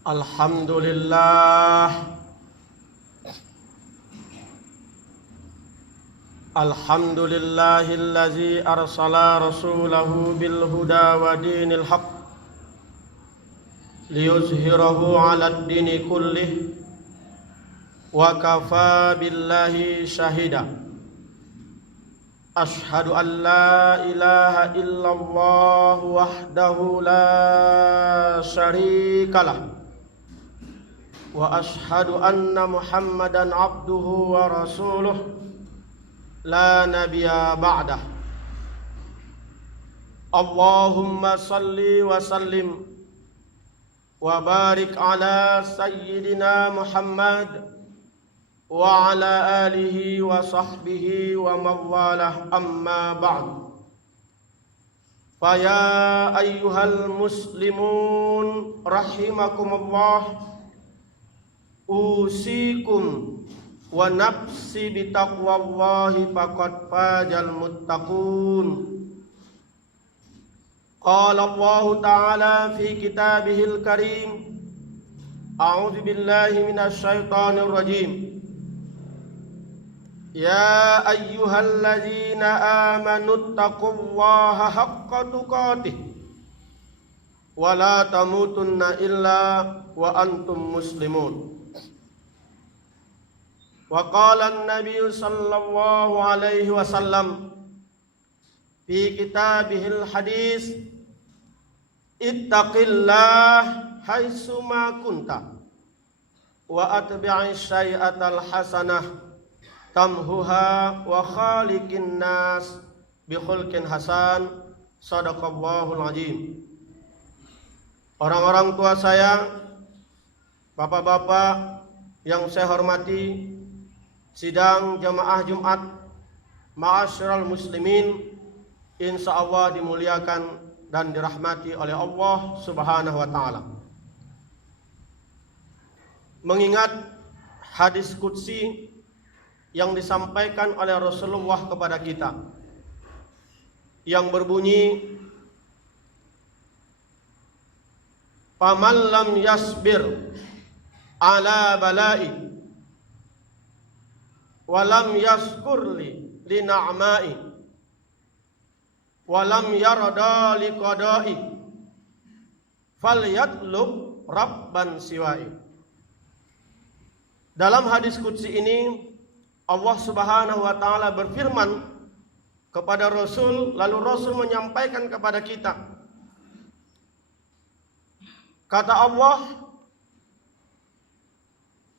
Alhamdulillah. Alhamdulillahillazi arsala rasulahu bil huda wa dinil haq liyuzhirahu 'alad dini kullih wa kafa billahi shahida. Ashhadu an la ilaha illallah wahdahu la syarikalah wa ashhadu anna Muhammadan abduhu wa rasuluh la nabiyya ba'dah. Allahumma salli wa sallim wa barik ala sayyidina Muhammad wa ala alihi wa sahbihi wa mawalah, amma ba'd. Faya ayyuhal muslimun rahimakumullah, usikum wa nafsi bitaqwallahi faqad fajal muttaqun. Qala Allah ta'ala fi kitabihil karim, a'udzu billahi minasy syaithanir rajim. Ya ayyuhalladzina amanu taqullaha haqqa tuqatih wa la tamutunna illa wa antum muslimun. Wa qala an-nabiy sallallahu alaihi wasallam fi kitabihil hadis, ittaqillah haitsu ma kunta wa atbi'is syai'atal hasanah tamhuha wa khaliqin nas bi khulqin hasan. Shadaqallahul azim. Orang-orang tua saya, bapak-bapak yang saya hormati, sidang jamaah Jumat, ma'asyiral muslimin, insyaallah dimuliakan dan dirahmati oleh Allah Subhanahu wa taala. Mengingat hadis qudsi yang disampaikan oleh Rasulullah kepada kita, yang berbunyi, faman lam yasbir ala balai walam yaskurli li na'mai walam yarda li qada'i falyatlub rabban siwai. Dalam hadis qudsi ini Allah Subhanahu wa taala berfirman kepada Rasul, lalu Rasul menyampaikan kepada kita. Kata Allah,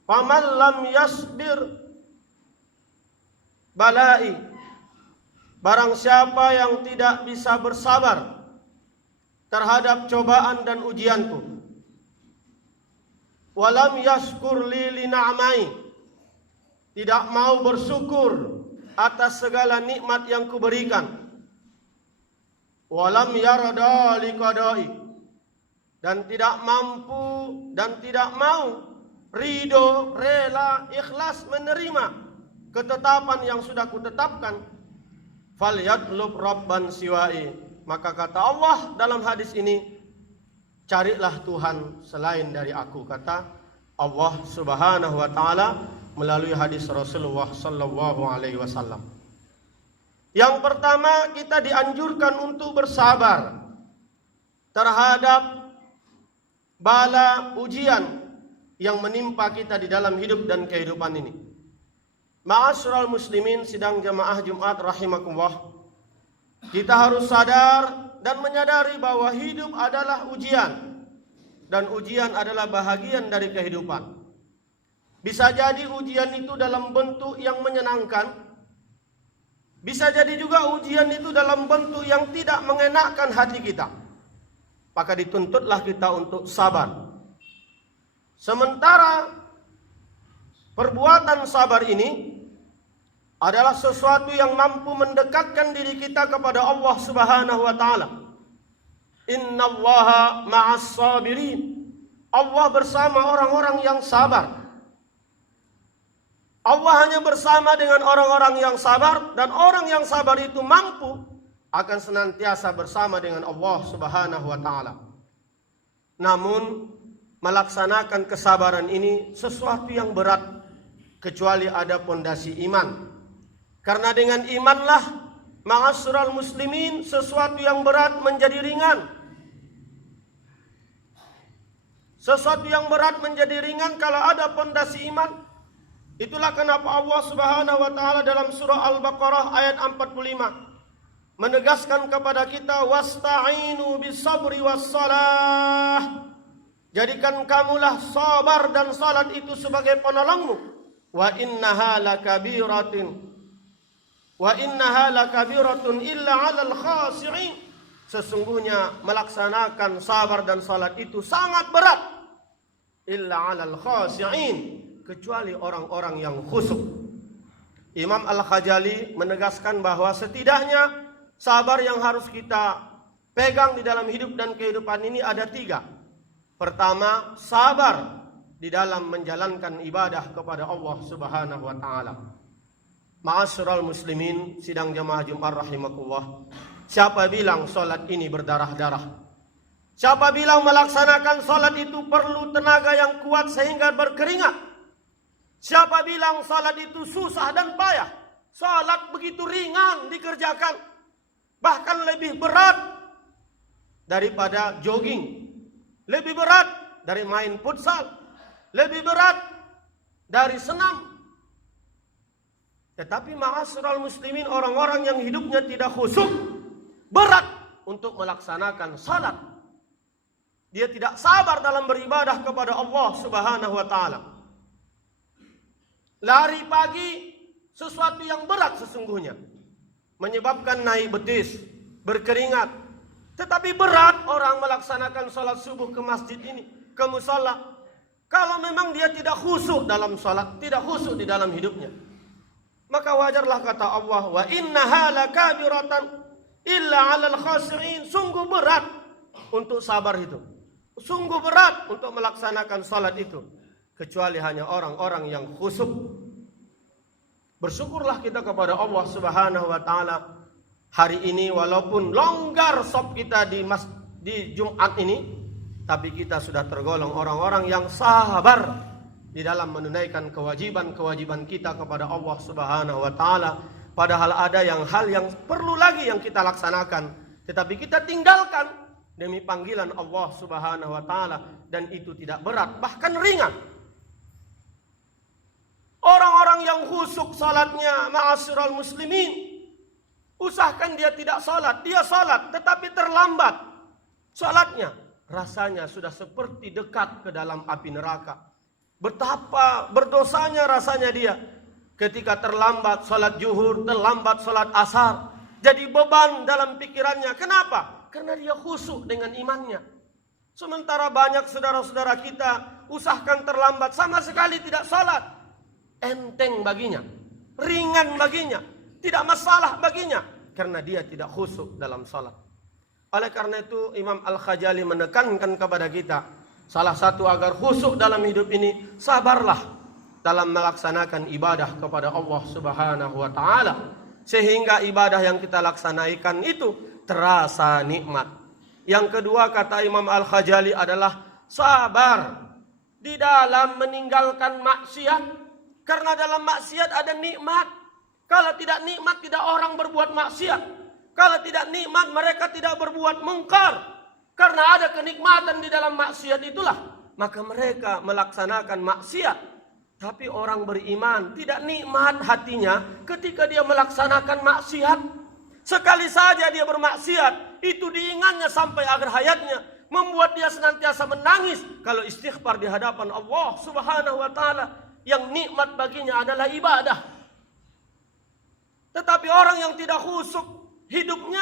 faman lam yasbir balai, barang siapa yang tidak bisa bersabar terhadap cobaan dan ujianku, walam yashkur li na'mai, tidak mau bersyukur atas segala nikmat yang kuberikan, walam yarda li qada'i, dan tidak mampu dan tidak mau ridho, rela, ikhlas menerima ketetapan yang sudah kutetapkan, falyatlub rabban siwai, maka kata Allah dalam hadis ini, carilah Tuhan selain dari aku, kata Allah Subhanahu wa taala melalui hadis Rasulullah sallallahu alaihi wasallam. Yang pertama, kita dianjurkan untuk bersabar terhadap bala ujian yang menimpa kita di dalam hidup dan kehidupan ini. Ma'asyiral muslimin, sidang jamaah Jumat rahimakumullah, kita harus sadar dan menyadari bahwa hidup adalah ujian, dan ujian adalah bahagian dari kehidupan. Bisa jadi ujian itu dalam bentuk yang menyenangkan, bisa jadi juga ujian itu dalam bentuk yang tidak mengenakkan hati kita. Maka dituntutlah kita untuk sabar. Sementara perbuatan sabar ini adalah sesuatu yang mampu mendekatkan diri kita kepada Allah Subhanahu wa taala. Innallaha ma'as sabirin. Allah bersama orang-orang yang sabar. Allah hanya bersama dengan orang-orang yang sabar, dan orang yang sabar itu mampu akan senantiasa bersama dengan Allah Subhanahu wa taala. Namun melaksanakan kesabaran ini sesuatu yang berat kecuali ada pondasi iman. Karena dengan imanlah, ma'asyiral muslimin, sesuatu yang berat menjadi ringan. Sesuatu yang berat menjadi ringan kalau ada pondasi iman. Itulah kenapa Allah Subhanahu wa taala dalam surah Al-Baqarah ayat 45 menegaskan kepada kita, wasta'inu bis-sabri was-salah. Jadikan kamulah sabar dan salat itu sebagai penolongmu. Wa innaha lakabiratun illa 'alal khashi'in. Sesungguhnya melaksanakan sabar dan salat itu sangat berat. Illa 'alal khashi'in, kecuali orang-orang yang khusyuk. Imam Al-Ghazali menegaskan bahwa setidaknya sabar yang harus kita pegang di dalam hidup dan kehidupan ini ada 3. Pertama, sabar di dalam menjalankan ibadah kepada Allah Subhanahu wa taala. Ma'asyiral muslimin, sidang jamaah Jumat rahimakumullah. Siapa bilang salat ini berdarah-darah? Siapa bilang melaksanakan salat itu perlu tenaga yang kuat sehingga berkeringat? Siapa bilang salat itu susah dan payah? Salat begitu ringan dikerjakan, bahkan lebih berat daripada jogging. Lebih berat dari main futsal, lebih berat dari senam. Tetapi ma'asyiral muslimin, orang-orang yang hidupnya tidak khusyuk, berat untuk melaksanakan salat. Dia tidak sabar dalam beribadah kepada Allah Subhanahu wa taala. Lari pagi sesuatu yang berat sesungguhnya, menyebabkan naik betis, berkeringat. Tetapi berat orang melaksanakan salat subuh ke masjid ini, ke musala, kalau memang dia tidak khusyuk dalam salat, tidak khusyuk di dalam hidupnya. Maka wajarlah kata Allah, wa innaha lakabiratan illa 'alal khashi'in. Sungguh berat untuk sabar itu. Sungguh berat untuk melaksanakan salat itu, kecuali hanya orang-orang yang khusyuk. Bersyukurlah kita kepada Allah Subhanahu wa taala. Hari ini walaupun longgar shop kita di Jumat ini, tapi kita sudah tergolong orang-orang yang sabar di dalam menunaikan kewajiban-kewajiban kita kepada Allah Subhanahu wa taala. Padahal ada hal yang perlu lagi yang kita laksanakan, tetapi kita tinggalkan demi panggilan Allah Subhanahu wa taala, dan itu tidak berat, bahkan ringan. Orang-orang yang khusyuk salatnya, ma'asyiral muslimin, usahakan dia tidak salat, dia salat tetapi terlambat salatnya, rasanya sudah seperti dekat ke dalam api neraka. Betapa berdosanya rasanya dia ketika terlambat salat zuhur, terlambat salat asar. Jadi beban dalam pikirannya. Kenapa? Karena dia khusyuk dengan imannya. Sementara banyak saudara-saudara kita usahakan terlambat, sama sekali tidak salat. Enteng baginya, ringan baginya, tidak masalah baginya, karena dia tidak khusyuk dalam salat. Oleh karena itu Imam Al-Ghazali menekankan kepada kita, salah satu agar khusyuk dalam hidup ini, sabarlah dalam melaksanakan ibadah kepada Allah Subhanahu wa taala, sehingga ibadah yang kita laksanakan itu terasa nikmat. Yang kedua, kata Imam Al-Ghazali, adalah sabar di dalam meninggalkan maksiat. Karena dalam maksiat ada nikmat. Kalau tidak nikmat, tidak orang berbuat maksiat. Kalau tidak nikmat, mereka tidak berbuat mungkar. Karena ada kenikmatan di dalam maksiat itulah, maka mereka melaksanakan maksiat. Tapi orang beriman tidak nikmat hatinya ketika dia melaksanakan maksiat. Sekali saja dia bermaksiat, itu diingatnya sampai akhir hayatnya, membuat dia senantiasa menangis kalau istighfar di hadapan Allah Subhanahu wa taala. Yang nikmat baginya adalah ibadah. Tetapi orang yang tidak khusyuk hidupnya,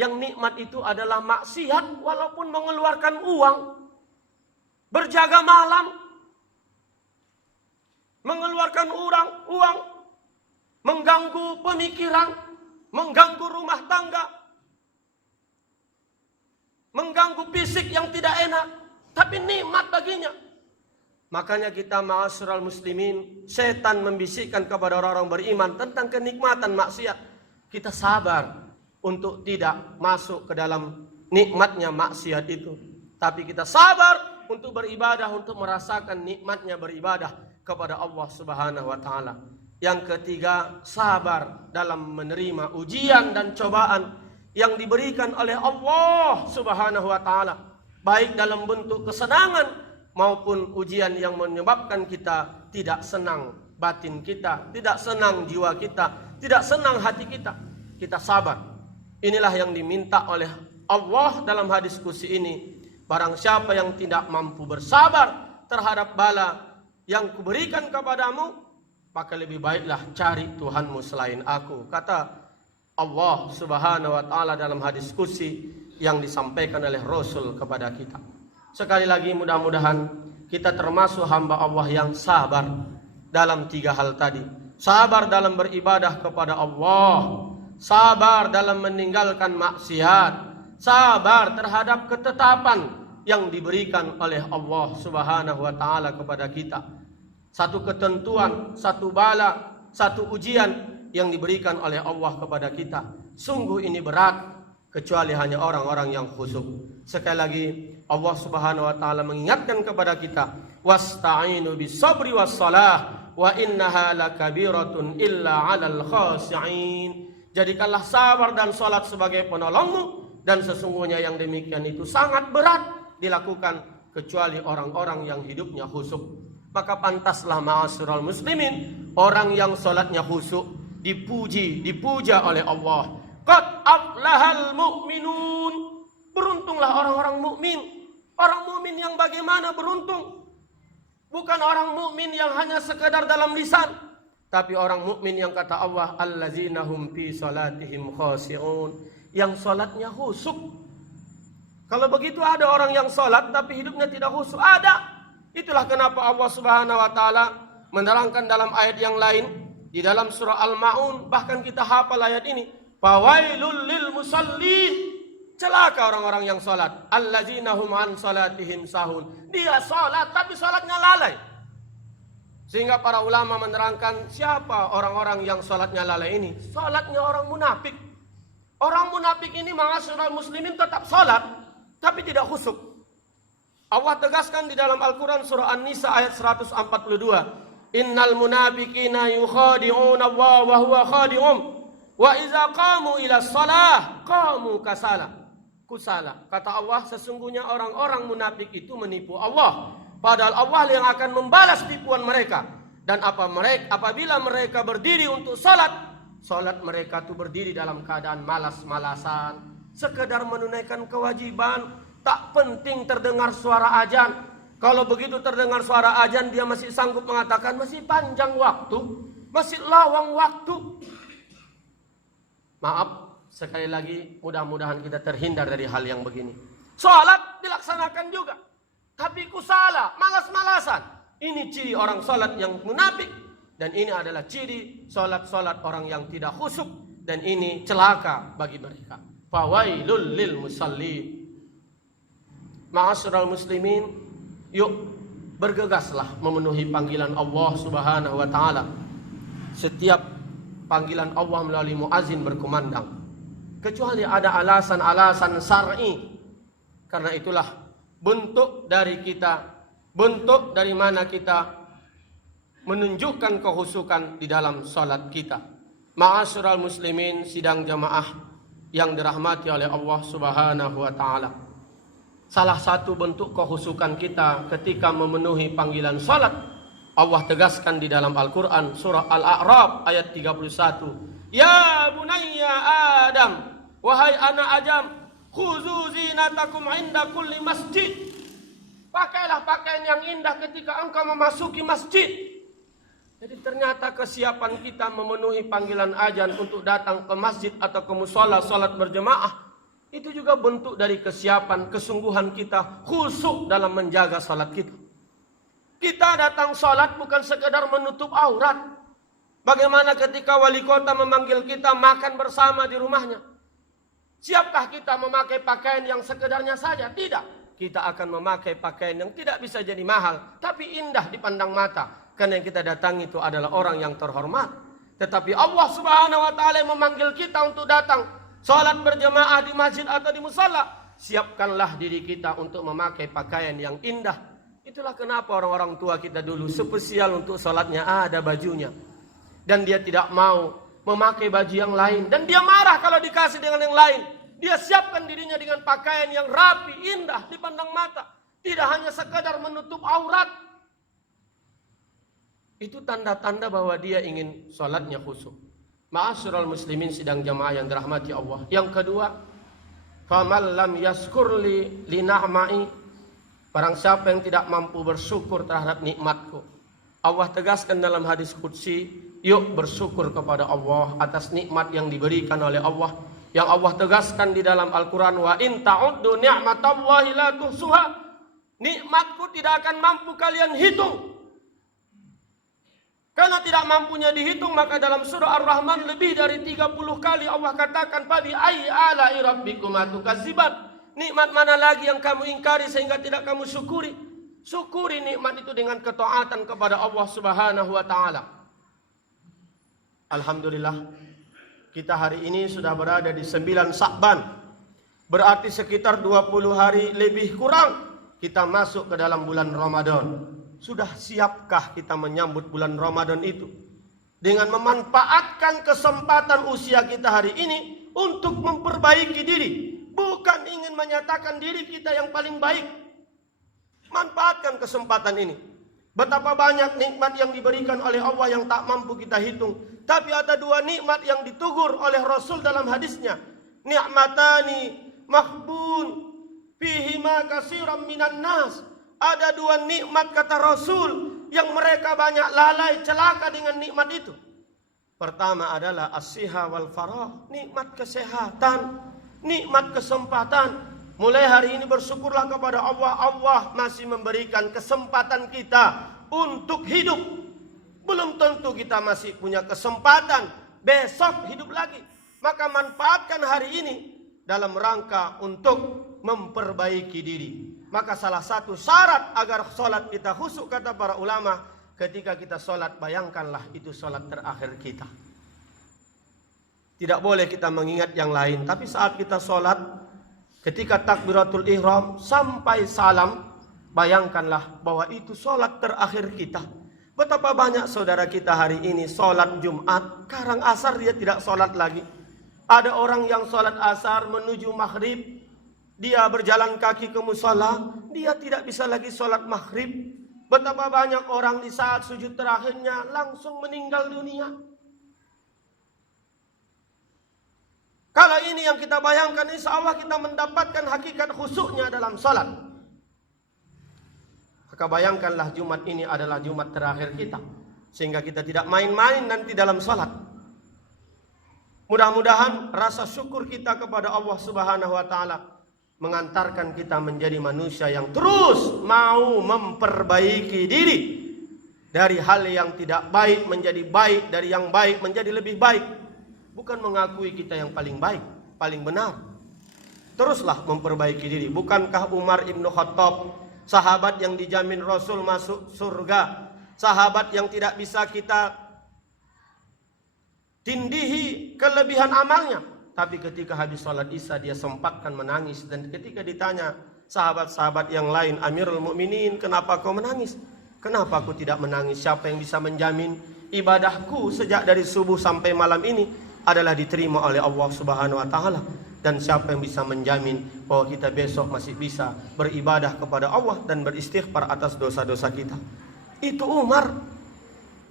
yang nikmat itu adalah maksiat, walaupun mengeluarkan uang, berjaga malam, mengeluarkan uang, mengganggu pemikiran, mengganggu rumah tangga, mengganggu fisik yang tidak enak, tapi nikmat baginya. Makanya kita, ma'asyiral muslimin, setan membisikkan kepada orang-orang beriman tentang kenikmatan maksiat. Kita sabar untuk tidak masuk ke dalam nikmatnya maksiat itu. Tapi kita sabar untuk beribadah, untuk merasakan nikmatnya beribadah kepada Allah Subhanahu wa taala. Yang ketiga, sabar dalam menerima ujian dan cobaan yang diberikan oleh Allah Subhanahu wa taala, baik dalam bentuk kesenangan maupun ujian yang menyebabkan kita tidak senang batin kita, tidak senang jiwa kita, tidak senang hati kita. Kita sabar. Inilah yang diminta oleh Allah dalam hadis qudsi ini. Barang siapa yang tidak mampu bersabar terhadap bala yang kuberikan kepadamu, maka lebih baiklah cari Tuhanmu selain aku. Kata Allah Subhanahu wa taala dalam hadis qudsi yang disampaikan oleh Rasul kepada kita. Sekali lagi, mudah-mudahan kita termasuk hamba Allah yang sabar dalam 3 hal tadi. Sabar dalam beribadah kepada Allah, sabar dalam meninggalkan maksiat, sabar terhadap ketetapan yang diberikan oleh Allah Subhanahu wa taala kepada kita. Satu ketentuan, satu bala, satu ujian yang diberikan oleh Allah kepada kita. Sungguh ini berat, kecuali hanya orang-orang yang khusyuk. Sekali lagi Allah Subhanahu wa taala mengingatkan kepada kita, wasta'inu bis-sabri was-salah wa innaha lakabiratun illa 'alal khashi'in. Jadikanlah sabar dan salat sebagai penolongmu, dan sesungguhnya yang demikian itu sangat berat dilakukan kecuali orang-orang yang hidupnya khusyuk. Maka pantaslah ma'asyiral muslimin, orang yang salatnya khusyuk dipuji, dipuja oleh Allah. Qad aflahal mu'minun. Beruntunglah orang-orang mukmin. Orang mukmin yang bagaimana beruntung? Bukan orang mukmin yang hanya sekedar dalam lisan, tapi orang mukmin yang kata Allah, allazina hum fi salatihim khashi'un, yang salatnya khusyuk. Kalau begitu ada orang yang salat tapi hidupnya tidak khusyuk, ada. Itulah kenapa Allah Subhanahu wa taala menerangkan dalam ayat yang lain di dalam surah Al-Maun, bahkan kita hafal ayat ini, fawailul lil musallin. Celaka orang-orang yang salat, allazina hum an salatihim sahun. Dia salat tapi salatnya lalai. Sehingga para ulama menerangkan siapa orang-orang yang salatnya lalai ini? Salatnya orang munafik. Orang munafik ini ma'asyiral muslimin tetap salat tapi tidak khusyuk. Allah tegaskan di dalam Al-Qur'an surah An-Nisa ayat 142, innal munafiqina yukhadi'una Allah wa huwa khadi'um wa idza qamu ila shalah qamu kusala. Kata Allah, sesungguhnya orang-orang munafik itu menipu Allah, padahal Allah yang akan membalas tipuan mereka. Dan apabila mereka berdiri untuk salat mereka itu berdiri dalam keadaan malas-malasan, sekedar menunaikan kewajiban, tak penting terdengar suara azan. Kalau begitu terdengar suara azan, dia masih sanggup mengatakan masih panjang waktu, masih lawang waktu. Maaf, sekali lagi mudah-mudahan kita terhindar dari hal yang begini. Salat dilaksanakan juga, tapi kusala, malas-malasan. Ini ciri orang salat yang munafik. Dan ini adalah ciri salat-salat orang yang tidak khusyuk. Dan ini celaka bagi mereka. Fawailul lil musallin. Ma'asyiral muslimin, yuk bergegaslah memenuhi panggilan Allah Subhanahu wa taala. Setiap panggilan Allah melalui muazin berkumandang, kecuali ada alasan-alasan syar'i. Karena itulah bentuk dari kita, bentuk dari mana kita menunjukkan kehusukan di dalam salat kita. Ma'asyiral muslimin, sidang jamaah yang dirahmati oleh Allah Subhanahu wa taala. Salah satu bentuk kehusukan kita ketika memenuhi panggilan salat, Allah tegaskan di dalam Al-Qur'an surah Al-A'raf ayat 31. Ya bunayya Adam, wahai anak Adam, khuzu zinatakum inda kulli masjid. Pakailah pakaian yang indah ketika engkau memasuki masjid. Jadi ternyata kesiapan kita memenuhi panggilan azan untuk datang ke masjid atau ke mushola salat berjemaah, itu juga bentuk dari kesiapan, kesungguhan kita khusyuk dalam menjaga salat kita. Kita datang salat bukan sekedar menutup aurat. Bagaimana ketika wali kota memanggil kita makan bersama di rumahnya? Siapkah kita memakai pakaian yang sekedarnya saja? Tidak. Kita akan memakai pakaian yang tidak bisa jadi mahal, tapi indah dipandang mata. Karena yang kita datangi itu adalah orang yang terhormat. Tetapi Allah Subhanahu wa taala memanggil kita untuk datang salat berjemaah di masjid atau di musala siapkanlah diri kita untuk memakai pakaian yang indah. Itulah kenapa orang-orang tua kita dulu spesial untuk sholatnya ada bajunya. Dan dia tidak mau memakai baju yang lain. Dan dia marah kalau dikasih dengan yang lain. Dia siapkan dirinya dengan pakaian yang rapi, indah, dipandang mata. Tidak hanya sekadar menutup aurat. Itu tanda-tanda bahwa dia ingin sholatnya khusyuk. Ma'asyiral muslimin sidang jamaah yang dirahmati Allah. Yang kedua, faman lam yaskur li na'mai, barang siapa yang tidak mampu bersyukur terhadap nikmatku. Allah tegaskan dalam hadis qudsi, yuk bersyukur kepada Allah atas nikmat yang diberikan oleh Allah. Yang Allah tegaskan di dalam Al-Quran, wa in ta'uddu ni'matallahi la tuhsuha. Nikmatku tidak akan mampu kalian hitung. Karena tidak mampunya dihitung, maka dalam surah Ar-Rahman lebih dari 30 kali Allah katakan, "Fabi ayyi ala'i rabbikuma tukadziban." Nikmat mana lagi yang kamu ingkari sehingga tidak kamu syukuri? Syukuri nikmat itu dengan ketaatan kepada Allah Subhanahu wa taala. Alhamdulillah, kita hari ini sudah berada di 9 Sya'ban. Berarti sekitar 20 hari lebih kurang kita masuk ke dalam bulan Ramadan. Sudah siapkah kita menyambut bulan Ramadan itu? Dengan memanfaatkan kesempatan usia kita hari ini untuk memperbaiki diri. Bukan ingin menyatakan diri kita yang paling baik. Manfaatkan kesempatan ini. Betapa banyak nikmat yang diberikan oleh Allah yang tak mampu kita hitung. Tapi ada 2 nikmat yang ditegur oleh Rasul dalam hadisnya. Ni'matani mahbun fihima katsiran minan nas. Ada 2 nikmat kata Rasul yang mereka banyak lalai celaka dengan nikmat itu. Pertama adalah as-siha wal farah, nikmat kesehatan, nikmat kesempatan. Mulai hari ini bersyukurlah kepada Allah. Allah masih memberikan kesempatan kita untuk hidup. Belum tentu kita masih punya kesempatan besok hidup lagi. Maka manfaatkan hari ini dalam rangka untuk memperbaiki diri. Maka salah satu syarat agar sholat kita khusyuk, kata para ulama, ketika kita sholat, bayangkanlah itu sholat terakhir kita. Tidak boleh kita mengingat yang lain. Tapi saat kita sholat, ketika takbiratul ihram sampai salam, bayangkanlah bahwa itu sholat terakhir kita. Betapa banyak saudara kita hari ini sholat Jumat, karang asar dia tidak sholat lagi. Ada orang yang sholat asar menuju maghrib, dia berjalan kaki ke musala, dia tidak bisa lagi sholat maghrib. Betapa banyak orang di saat sujud terakhirnya langsung meninggal dunia. Kalau ini yang kita bayangkan, insya Allah kita mendapatkan hakikat khusyuknya dalam sholat. Maka bayangkanlah Jumat ini adalah Jumat terakhir kita, sehingga kita tidak main-main nanti dalam sholat. Mudah-mudahan rasa syukur kita kepada Allah Subhanahu wa taala mengantarkan kita menjadi manusia yang terus mau memperbaiki diri. Dari hal yang tidak baik menjadi baik, dari yang baik menjadi lebih baik. Bukan mengakui kita yang paling baik, paling benar. Teruslah memperbaiki diri. Bukankah Umar ibn Khattab, sahabat yang dijamin Rasul masuk surga, sahabat yang tidak bisa kita tindihi kelebihan amalnya, tapi ketika habis sholat isya dia sempatkan menangis. Dan ketika ditanya sahabat-sahabat yang lain, Amirul Mukminin, kenapa kau menangis? Kenapa aku tidak menangis? Siapa yang bisa menjamin ibadahku sejak dari subuh sampai malam ini adalah diterima oleh Allah Subhanahu wa taala? Dan siapa yang bisa menjamin bahwa kita besok masih bisa beribadah kepada Allah dan beristighfar atas dosa-dosa kita? Itu Umar.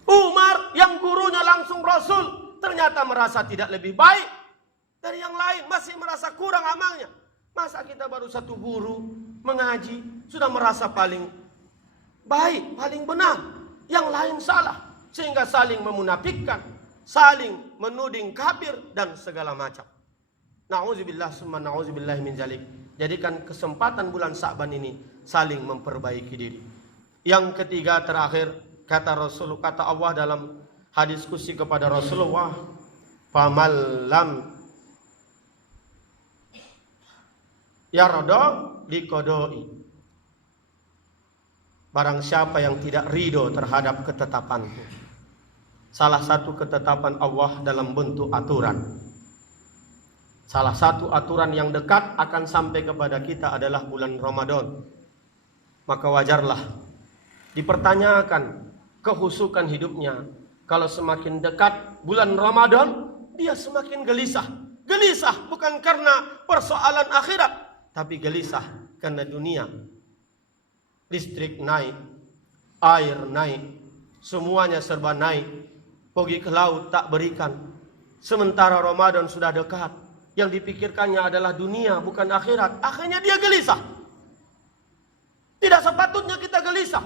Umar yang gurunya langsung Rasul ternyata merasa tidak lebih baik dari yang lain, masih merasa kurang amalnya. Masa kita baru satu guru mengaji sudah merasa paling baik, paling benar, yang lain salah, sehingga saling memunafikkan, saling menuding kafir dan segala macam. Nauzubillah summa nauzubillah min zalik. Jadikan kesempatan bulan Sya'ban ini saling memperbaiki diri. Yang ketiga terakhir, kata Allah dalam hadis qudsi kepada Rasulullah, famal lam yarda liqadai. Barang siapa yang tidak ridho terhadap ketetapanku. Salah satu ketetapan Allah dalam bentuk aturan. Salah satu aturan yang dekat akan sampai kepada kita adalah bulan Ramadan. Maka wajarlah dipertanyakan kehusukan hidupnya. Kalau semakin dekat bulan Ramadan, dia semakin gelisah. Gelisah bukan karena persoalan akhirat, tapi gelisah karena dunia. Listrik naik, air naik, semuanya serba naik. Pergi ke laut tak berikan. Sementara Ramadan sudah dekat, yang dipikirkannya adalah dunia bukan akhirat. Akhirnya dia gelisah. Tidak sepatutnya kita gelisah.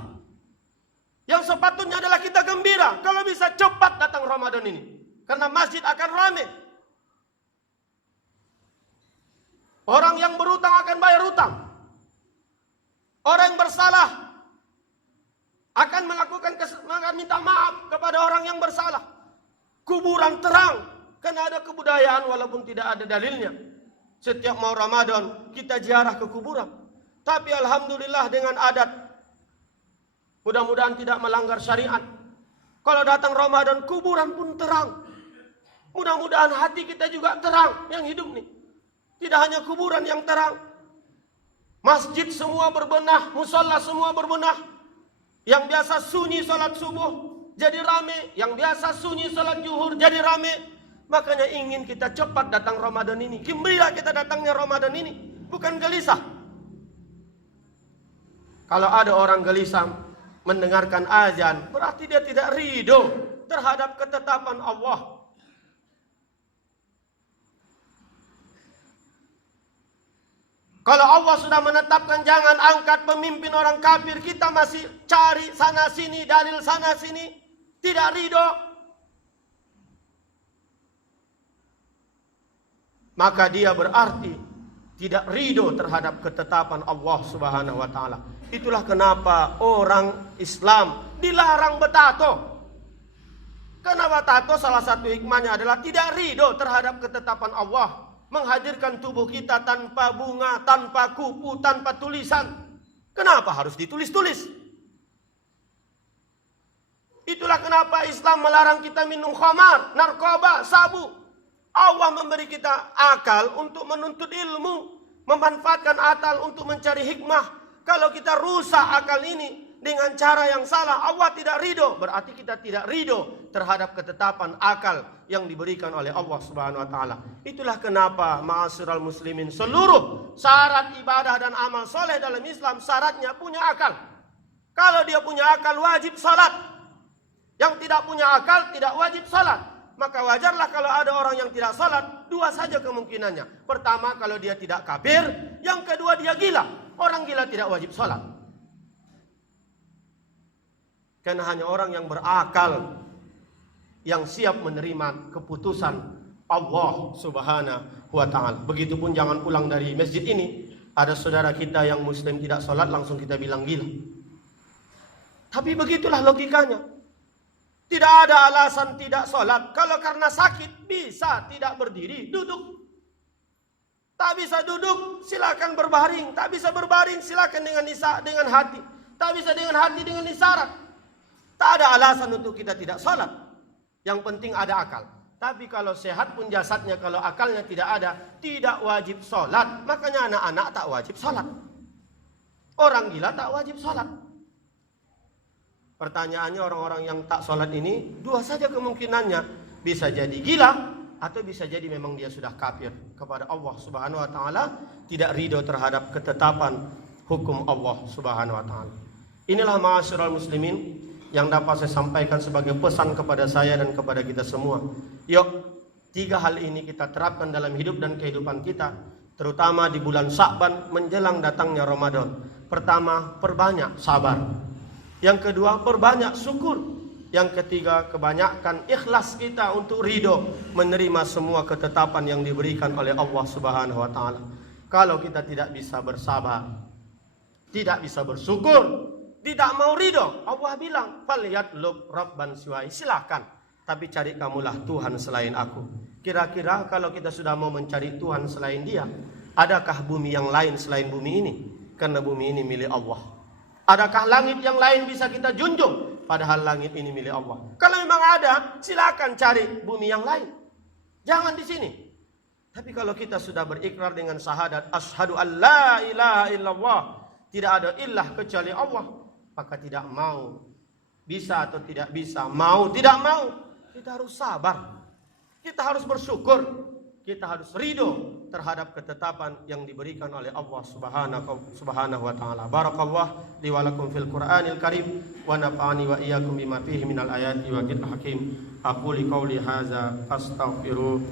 Yang sepatutnya adalah kita gembira kalau bisa cepat datang Ramadan ini. Karena masjid akan ramai. Orang yang berutang akan bayar utang. Orang yang bersalah akan akan minta maaf kepada orang yang bersalah. Kuburan terang karena ada kebudayaan walaupun tidak ada dalilnya. Setiap mau Ramadan kita ziarah ke kuburan. Tapi alhamdulillah dengan adat, mudah-mudahan tidak melanggar syariat. Kalau datang Ramadan kuburan pun terang. Mudah-mudahan hati kita juga terang yang hidup nih. Tidak hanya kuburan yang terang. Masjid semua berbenah, musola semua berbenah. Yang biasa sunyi salat subuh jadi rame, yang biasa sunyi salat zuhur jadi rame. Makanya ingin kita cepat datang Ramadan ini. Gembira kita datangnya Ramadan ini, bukan gelisah. Kalau ada orang gelisah mendengarkan azan, berarti dia tidak ridho terhadap ketetapan Allah. Kalau Allah sudah menetapkan jangan angkat pemimpin orang kafir, kita masih cari sana sini, dalil sana sini, tidak ridho. Maka dia berarti tidak ridho terhadap ketetapan Allah Subhanahu wa taala. Itulah kenapa orang Islam dilarang bertato. Kenapa tato? Salah satu hikmahnya adalah tidak ridho terhadap ketetapan Allah. Menghadirkan tubuh kita tanpa bunga, tanpa kupu, tanpa tulisan. Kenapa harus ditulis-tulis? Itulah kenapa Islam melarang kita minum khamar, narkoba, sabu. Allah memberi kita akal untuk menuntut ilmu, memanfaatkan akal untuk mencari hikmah. Kalau kita rusak akal ini dengan cara yang salah, Allah tidak ridho. Berarti kita tidak ridho terhadap ketetapan akal yang diberikan oleh Allah Subhanahu wa taala. Itulah kenapa ma'asyiral muslimin, seluruh syarat ibadah dan amal soleh dalam Islam syaratnya punya akal. Kalau dia punya akal wajib salat. Yang tidak punya akal tidak wajib salat. Maka wajarlah kalau ada orang yang tidak salat, dua saja kemungkinannya. Pertama, kalau dia tidak kafir, yang kedua dia gila. Orang gila tidak wajib salat. Karena hanya orang yang berakal yang siap menerima keputusan Allah Subhanahu wa taala. Begitupun jangan pulang dari masjid ini ada saudara kita yang muslim tidak sholat, langsung kita bilang gila. Tapi begitulah logikanya. Tidak ada alasan tidak sholat. Kalau karena sakit bisa tidak berdiri, duduk. Tak bisa duduk, silakan berbaring. Tak bisa berbaring, silakan dengan hati. Tak bisa dengan hati, dengan isyarat. Tak ada alasan untuk kita tidak sholat. Yang penting ada akal. Tapi kalau sehat pun jasadnya, kalau akalnya tidak ada, tidak wajib sholat. Makanya anak-anak tak wajib sholat. Orang gila tak wajib sholat. Pertanyaannya, orang-orang yang tak sholat ini dua saja kemungkinannya. Bisa jadi gila, atau bisa jadi memang dia sudah kafir kepada Allah Subhanahu wa taala, tidak ridho terhadap ketetapan hukum Allah Subhanahu wa taala. Inilah ma'asyiral muslimin yang dapat saya sampaikan sebagai pesan kepada saya dan kepada kita semua. Yuk, tiga hal ini kita terapkan dalam hidup dan kehidupan kita, terutama di bulan Sya'ban menjelang datangnya Ramadan. Pertama, perbanyak sabar. Yang kedua, perbanyak syukur. Yang ketiga, kebanyakan ikhlas kita untuk ridho menerima semua ketetapan yang diberikan oleh Allah Subhanahu wa taala. Kalau kita tidak bisa bersabar, tidak bisa bersyukur, tidak mau ridho, Allah bilang, "Falyatlub rabban siwai." Silakan, tapi cari kamulah Tuhan selain aku. Kira-kira kalau kita sudah mau mencari Tuhan selain Dia, adakah bumi yang lain selain bumi ini? Karena bumi ini milik Allah. Adakah langit yang lain bisa kita junjung? Padahal langit ini milik Allah. Kalau memang ada, silakan cari bumi yang lain. Jangan di sini. Tapi kalau kita sudah berikrar dengan syahadat asyhadu an la ilaha illallah, tidak ada ilah kecuali Allah, maka tidak mau, bisa atau tidak bisa, mau tidak mau, kita harus sabar, kita harus bersyukur, kita harus ridho terhadap ketetapan yang diberikan oleh Allah subhanahu wa ta'ala. Barakallah li wa lakum fil Qur'anil Karim wa nafa'ani wa iyyakum bima fihi minal ayati wa dzikril hakim. Aqulu qouli hadza astaghfiru